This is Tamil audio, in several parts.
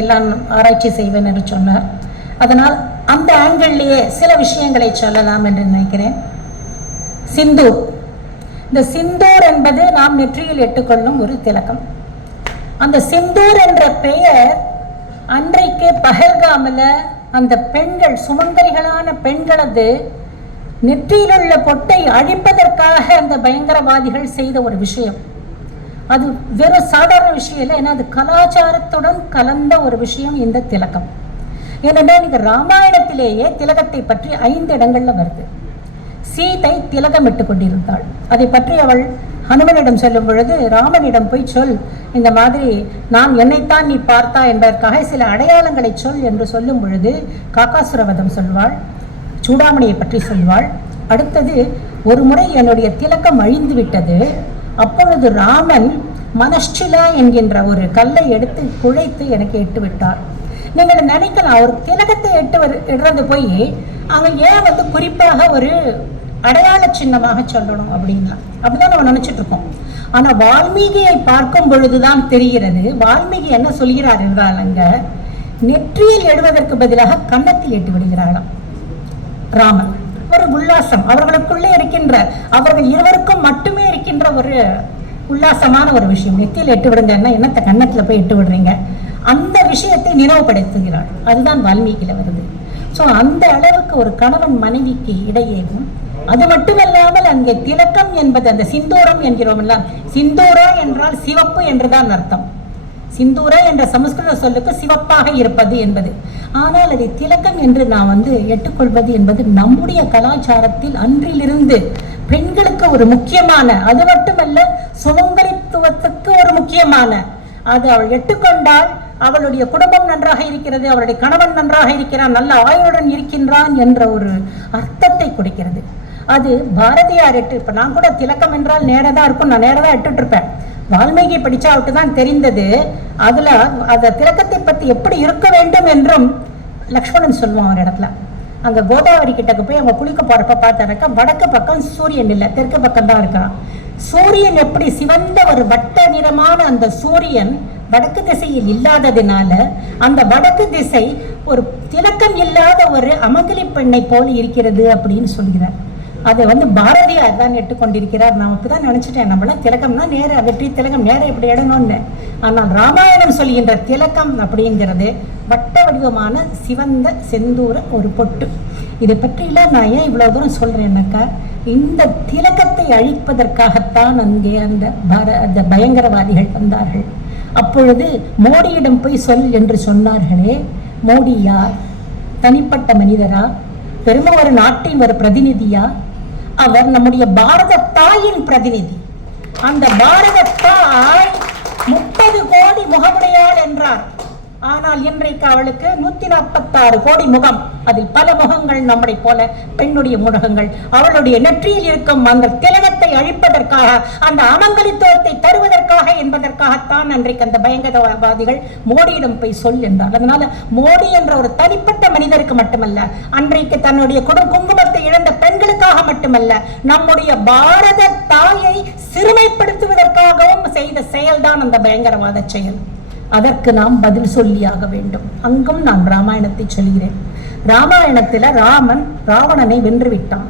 எல்லாம் ஆராய்ச்சி செய்வேன் என்று சொன்னார். அதனால் அந்த ஆங்கிள்லேயே சில விஷயங்களை சொல்லலாம் என்று நினைக்கிறேன். சிந்தூர். இந்த சிந்தூர் என்பது நாம் நெற்றியில் எட்டுக்கொள்ளும் ஒரு திலக்கம் அந்த சிந்தூர் என்ற பெயர் அன்றைக்கு பஹல்காமில் அந்த பெண்கள் சுமங்கரிகளான பெண்களது நெற்றியிலுள்ள பொட்டை அழிப்பதற்காக அந்த பயங்கரவாதிகள் செய்த ஒரு விஷயம். அது வெறும் சாதாரண விஷயம் இல்லை. ஏன்னா அது கலாச்சாரத்துடன் கலந்த ஒரு விஷயம் இந்த திலகம். ஏனென்றால் நீங்க ராமாயணத்திலேயே திலகத்தை பற்றி ஐந்து இடங்கள்ல வருது. சீதை திலகமிட்டு கொண்டிருந்தாள். அதை பற்றி அவள் ஹனுமனிடம் சொல்லும் பொழுது ராமனிடம் போய் சொல். இந்த மாதிரி நான் என்னைத்தான் நீ பார்த்தா என்பதற்காக சில அடையாளங்களை சொல் என்று சொல்லும் பொழுது காக்காசுரவதம் சொல்வாள். சூடாமணியை பற்றி சொல்வாள். அடுத்தது ஒரு முறை என்னுடைய திலக்கம் அழிந்து விட்டது அப்பொழுது ராமன் மனஷ்டிலா என்கின்ற ஒரு கல்லை எடுத்து குழைத்து எனக்கு எட்டு விட்டார் நீங்கள் நினைக்கலாம் ஒரு திலகத்தை எட்டு வரு- இடுறது போய் அங்க ஏன் வந்து குறிப்பாக ஒரு அடையாள சின்னமாக சொல்லணும்? அப்படின்னா அப்படிதான் நம்ம நினைச்சிட்டு இருக்கோம். ஆனா வால்மீகியை பார்க்கும் பொழுதுதான் தெரிகிறது வால்மீகி என்ன சொல்கிறார் என்றால் அங்க நெற்றியில் எடுவதற்கு பதிலாக கன்னத்தில் எட்டு விடுகிறாராம். ராமன். ஒரு உல்லாசம் அவர்களுக்குள்ளே இருக்கின்ற அவர்கள் இருவருக்கும் மட்டுமே இருக்கின்ற ஒரு உல்லாசமான ஒரு விஷயம். நெத்தியில் எட்டு விடுங்கன்னா என்னத்த கன்னத்தில் போய் எட்டு விடுறீங்க? அந்த விஷயத்தை நினைவுபடுத்துகிறாள் அதுதான் வால்மீகியில் வருது. ஸோ அந்த அளவுக்கு ஒரு கணவன் மனைவிக்கு இடையேவும் அது மட்டுமல்லாமல் அங்கே திலக்கம் என்பது அந்த சிந்தூரம் என்கிறோம் எல்லாம் சிந்தூரா என்றால் சிவப்பு என்றுதான் அர்த்தம். சிந்தூர என்ற சமஸ்கிருத சொல்லுக்கு சிவப்பாக இருப்பது என்பது. ஆனால் அதை திலக்கம் என்று நான் வந்து எட்டுக்கொள்வது என்பது நம்முடைய கலாச்சாரத்தில் அன்றிலிருந்து பெண்களுக்கு ஒரு முக்கியமான அது மட்டுமல்ல சுமங்கலித்துவத்துக்கு ஒரு முக்கியமான. அது அவள் எட்டுக்கொண்டால் அவளுடைய குடும்பம் நன்றாக இருக்கிறது அவளுடைய கணவன் நன்றாக இருக்கிறான் நல்ல ஆயுளுடன் இருக்கின்றான் என்ற ஒரு அர்த்தத்தை கொடுக்கிறது. அது பாரதியார் எட்டு இப்ப நான் கூட திலக்கம் என்றால் நேரதா இருக்கும் நான் நேரதா எட்டுட்டு இருப்பேன் வால்மீகி படிச்சா அவட்டு தான் தெரிந்தது. அதுல அந்த திலக்கத்தை பத்தி எப்படி இருக்க வேண்டும் என்றும் லக்ஷ்மணன் சொல்லுவான் ஒரு இடத்துல. அங்க கோதாவரி கிட்டக்கு போய் அவங்க குளிக்க போறப்ப பார்த்தாக்கா வடக்கு பக்கம் சூரியன் இல்லை தெற்கு பக்கம் தான் இருக்கிறான் சூரியன் எப்படி சிவந்த ஒரு வட்ட நிறமான அந்த சூரியன் வடக்கு திசையில் இல்லாததினால அந்த வடக்கு திசை ஒரு திலக்கம் இல்லாத ஒரு அமங்கலி பெண்ணை போல இருக்கிறது அப்படின்னு சொல்கிறார். அதை வந்து பாரதியார் தான் நெட்டு கொண்டிருக்கிறார் நான் அப்படிதான் நினைச்சிட்டேன். நம்மளாம் திலக்கம்னா நேர வெற்றி திலகம் நேரம் இப்படி இடணும்னு. ஆனால் ராமாயணம் சொல்கின்ற திலக்கம் அப்படிங்கிறது வட்ட வடிவமான சிவந்த செந்தூர ஒரு பொட்டு. இதை பற்றியெல்லாம் நான் ஏன் இவ்வளோ தூரம் சொல்கிறேன்னாக்கா இந்த திலக்கத்தை அழிப்பதற்காகத்தான் அங்கே அந்த பார அந்த பயங்கரவாதிகள் வந்தார்கள். அப்பொழுது மோடியிடம் போய் சொல் என்று சொன்னார்களே மோடி யார்? தனிப்பட்ட மனிதரா? பெருமை ஒரு நாட்டின் ஒரு பிரதிநிதியா? அவர் நம்முடைய பாரத தாயின் பிரதிநிதி. அந்த பாரத தாய் முப்பது கோடி முகமுடையாள் என்றார். ஆனால் இன்றைக்கு அவளுக்கு நூத்தி நாற்பத்தாறு கோடி முகம். அதில் பல முகங்கள் நம்மை போல பெண்ணுடைய முகங்கள். அவளுடைய நெற்றியில் இருக்கும் அந்த திலகத்தை அழிப்பதற்காக அந்த அமங்கலித்துவத்தை தருவதற்காக என்பதற்காகத்தான் அன்றைக்கு அந்த பயங்கரவாதிகள் மோடியிடம் போய் சொல் என்றார். அதனால மோடி என்ற ஒரு தனிப்பட்ட மனிதருக்கு மட்டுமல்ல அன்றைக்கு தன்னுடைய குடும் குங்குமத்தை இழந்த பெண்களுக்காக மட்டுமல்ல நம்முடைய பாரத தாயை சிறுமைப்படுத்துவதற்காகவும் செய்த செயல்தான் அந்த பயங்கரவாத செயல். அதற்கு நாம் பதில் சொல்லியாக வேண்டும். அங்கும் நான் ராமாயணத்தை சொல்கிறேன். ராமாயணத்தில் ராமன் ராவணனை வென்று விட்டான்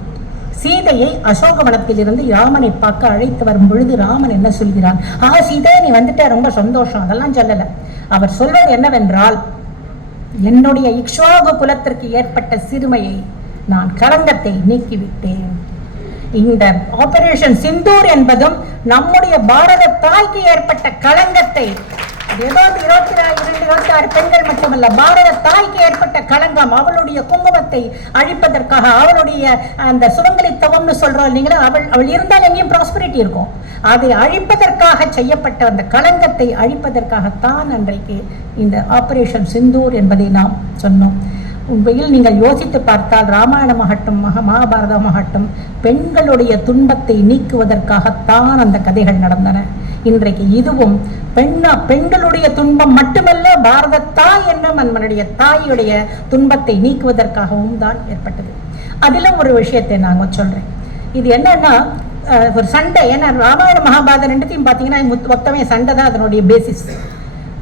சீதையை அசோகவனத்திலிருந்து ராமனை பார்க்க அழைத்து வரும் பொழுது ராமன் என்ன சொல்கிறான்? ஆ சீதை நீ வந்துட்ட ரொம்ப சந்தோஷம். அதெல்லாம் சொல்லல. அவர் சொல்வது என்னவென்றால் என்னுடைய இக்ஷோக குலத்திற்கு ஏற்பட்ட சிறுமையை நான் களங்கத்தை நீக்கிவிட்டேன். இந்த ஆபரேஷன் சிந்தூர் என்பதும் நம்முடைய பாரத தாய்க்கு ஏற்பட்ட களங்கத்தை ஏதோ இருபத்தி நாலு இரண்டு இருபத்தி ஆறு பெண்கள் மட்டுமல்ல பாரத தாய்க்கு ஏற்பட்ட களங்கம் அவளுடைய குங்குமத்தை அழிப்பதற்காக அவளுடைய அந்த சுமங்கலித்துவம்னு சொல்றோம் இல்லைங்களா? அவள் அவள் இருந்தால் எங்கேயும் ப்ராஸ்பரிட்டி இருக்கும். அதை அழிப்பதற்காக செய்யப்பட்ட அந்த களங்கத்தை அழிப்பதற்காகத்தான் அன்றைக்கு இந்த ஆபரேஷன் சிந்தூர் என்பதை நாம் சொன்னோம். உண்மையில் நீங்கள் யோசித்து பார்த்தால் ராமாயணமாகட்டும் மக மகாபாரதமாகட்டும் பெண்களுடைய துன்பத்தை நீக்குவதற்காகத்தான் அந்த கதைகள் நடந்தன. இன்றைக்கு இதுவும் பெண்ணா பெண்களுடைய துன்பம் மட்டுமல்ல பாரத தாய் என்னும் நம்மளுடைய தாயுடைய துன்பத்தை நீக்குவதற்காகவும் தான் ஏற்பட்டது. அதில் ஒரு விஷயத்தை நாங்கள் சொல்றேன். இது என்னன்னா ஒரு சண்டை ஏன்னா ராமாயண மகாபாரதம் ரெண்டுத்தையும் பார்த்தீங்கன்னா முத்- மொத்தமே சண்டை தான் அதனுடைய பேசிஸ்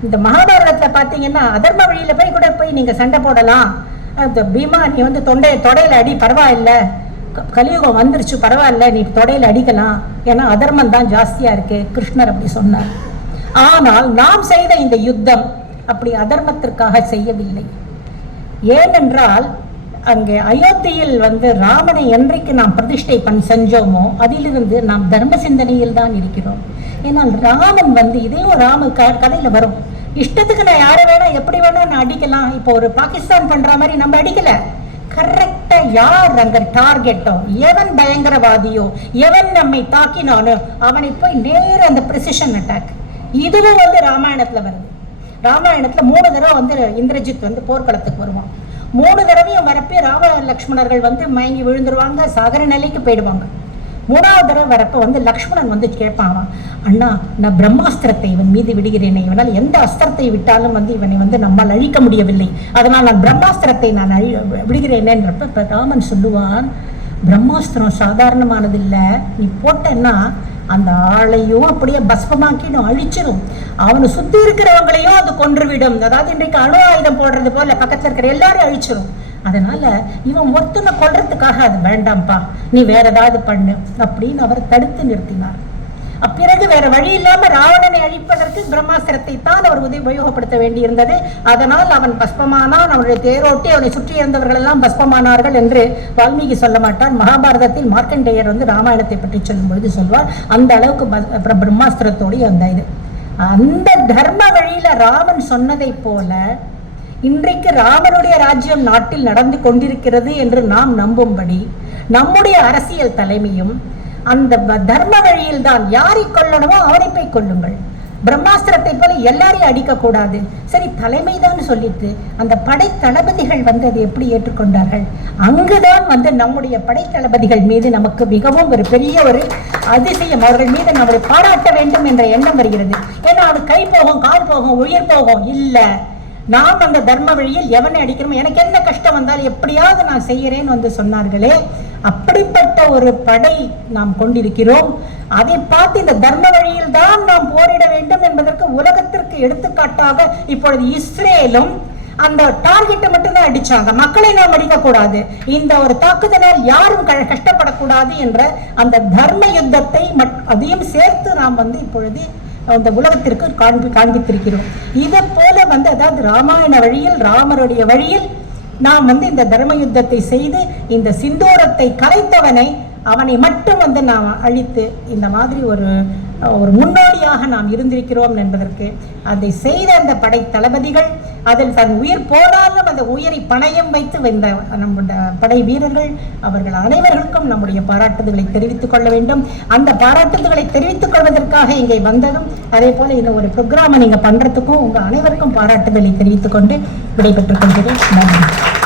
இந்த மகாபாரதத்தில் பார்த்தீங்கன்னா அதர்ம வழியில் போய் கூட போய் நீங்கள் சண்டை போடலாம். அந்த பீமா நீ வந்து தொண்டை தொடையில் அடி பரவாயில்ல. கலியுகம் வந்துருச்சு பரவாயில்ல நீ தொடையில அடிக்கலாம். ஏன்னா அதர்மம் தான் ஜாஸ்தியா இருக்கு கிருஷ்ணர் அப்படி சொன்னார். ஆனால் நாம் செய்த இந்த யுத்தம் அப்படி அதர்மத்திற்காக செய்யவில்லை. ஏனென்றால் அங்கே அயோத்தியில் வந்து ராமனை என்றைக்கு நாம் பிரதிஷ்டை பண் செஞ்சோமோ அதிலிருந்து நாம் தர்ம சிந்தனையில் தான் இருக்கிறோம். ஏன்னால் ராமன் வந்து இதையும் ராம க கதையில் வரும். இஷ்டத்துக்கு நான் யாரை வேணா எப்படி வேணா நான் அடிக்கலாம். இப்போ ஒரு பாகிஸ்தான் பண்ற மாதிரி நம்ம அடிக்கல. கரெக்ட் யார் அங்க டார்கெட்டோ எவன் பயங்கரவாதியோ? எவன் நம்மை தாக்கினானோ? அவனை போய் நேர அந்த ப்ரிசிஷன் அட்டாக் இதுவும் வந்து ராமாயணத்துல வருது. ராமாயணத்துல மூணு தடவை வந்து இந்திரஜித் வந்து போர்க்களத்துக்கு வருவான். மூணு தடவையும் வரப்பே ராம லக்ஷ்மணர்கள் வந்து மயங்கி விழுந்துருவாங்க சாகர நிலைக்கு போயிடுவாங்க. மூணாவது தடவை வரப்ப வந்து லக்ஷ்மணன் வந்து கேட்பான் அண்ணா நான் பிரம்மாஸ்திரத்தை இவன் மீது விடுகிறேனே இவனால் எந்த அஸ்திரத்தை விட்டாலும் வந்து இவனை வந்து நம்மால் அழிக்க முடியவில்லை. அதனால் நான் பிரம்மாஸ்திரத்தை நான் அழி விடுகிறேனேன்றப்ப இப்போ ராமன் சொல்லுவான் பிரம்மாஸ்திரம் சாதாரணமானது இல்ல நீ போட்டேன்னா அந்த ஆளையும் அப்படியே பஸ்பமாக்கிடும் அழிச்சிடும் அவனை சுத்தி இருக்கிறவங்களையும் அது கொன்றுவிடும். அதாவது இன்றைக்கு அணு ஆயுதம் போடுறது போல பக்கத்துல இருக்கிற எல்லாரும் அழிச்சிடும் அதனால இவன் ஒருத்தனை கொல்றதுக்காக அது வேண்டாம்ப்பா. நீ வேற ஏதாவது பண்ணு அப்படின்னு அவர் தடுத்து நிறுத்தினார். அப்பிறகு வேற வழி இல்லாம ராவணனை அழிப்பதற்கு பிரம்மாஸ்திரத்தை தான் அவர் உதவி உபயோகப்படுத்த வேண்டியிருந்தது. அதனால் அவன் பஸ்பமானான் அவனுடைய தேரோட்டி அவனை சுற்றி இருந்தவர்கள் எல்லாம் பஸ்பமானார்கள் என்று வால்மீகி சொல்ல மாட்டார் மகாபாரதத்தில் மார்க்கண்டேயர் வந்து ராமாயணத்தை பற்றி சொல்லும் பொழுது சொல்வார். அந்த அளவுக்கு பஸ்- பிர- பிரம்மாஸ்திரத்தோடைய அந்த இது. அந்த தர்ம வழியில ராமன் சொன்னதைப் போல இன்றைக்கு ராமனுடைய ராஜ்யம் நாட்டில் நடந்து கொண்டிருக்கிறது என்று நாம் நம்பும்படி நம்முடைய அரசியல் தலைமையும் அந்த தர்ம வழியில் தான் யாரை கொல்லணுமோ அவனை போய் கொள்ளுங்கள் பிரம்மாஸ்திரத்தை போல எல்லாரையும் அடிக்க கூடாது. சரி தலைமைதான் சொல்லிட்டு அந்த படை தளபதிகள் வந்து அதை எப்படி ஏற்றுக்கொண்டார்கள்? அங்குதான் வந்து நம்முடைய படை தளபதிகள் மீது நமக்கு மிகவும் ஒரு பெரிய ஒரு அதிசயம். அவர்கள் மீது நம்மளை பாராட்ட வேண்டும் என்ற எண்ணம் வருகிறது. ஏன்னா அது கை போகும் கால் போகும் உயிர் போகும். இல்லை. நாம் அந்த தர்ம வழியில் எவனை அடிக்கிறோமோ எனக்கு என்ன கஷ்டம் வந்தாலும் எப்படியாவது நான் செய்கிறேன்னு வந்து சொன்னார்களே அப்படிப்பட்ட ஒரு படை நாம் கொண்டிருக்கிறோம். அதை பார்த்து இந்த தர்ம வழியில் தான் நாம் போரிட வேண்டும் என்பதற்கு உலகத்திற்கு எடுத்துக்காட்டாக இப்பொழுது இஸ்ரேலும் அந்த டார்கெட்டை மட்டும்தான் அடிச்சாங்க. மக்களை நாம் அடிக்கக்கூடாது. இந்த ஒரு தாக்குதலால் யாரும் க- கஷ்டப்படக்கூடாது என்ற அந்த தர்ம யுத்தத்தை மட்- அதையும் சேர்த்து நாம் வந்து இப்பொழுது அந்த உலகத்திற்கு காண்பி காண்பித்திருக்கிறோம். இதை போல வந்து அதாவது ராமாயண வழியில் ராமருடைய வழியில் நாம் வந்து இந்த தர்ம யுத்தத்தை செய்து இந்த சிந்தூரத்தை கலைத்தவனை அவனை மட்டும் வந்து நாம் அழித்து இந்த மாதிரி ஒரு ஒரு முன்னோடியாக நாம் இருந்திருக்கிறோம் என்பதற்கு அதை செய்த அந்த படை தளபதிகள் அதில் தன் உயிர் போனாலும் அந்த உயிரை பணயம் வைத்து வந்த நம்முடைய படை வீரர்கள் அவர்கள் அனைவருக்கும் நம்முடைய பாராட்டுதல்களை தெரிவித்துக் கொள்ள வேண்டும். அந்த பாராட்டுதல்களை தெரிவித்துக் கொள்வதற்காக இங்கே வந்ததும் அதே போல இந்த ஒரு ப்ரோக்ராமை நீங்க பண்றதுக்கும் உங்க அனைவருக்கும் பாராட்டுதலை தெரிவித்துக் கொண்டு விடைபெற்றுக் கொள்கிறேன். நன்றி.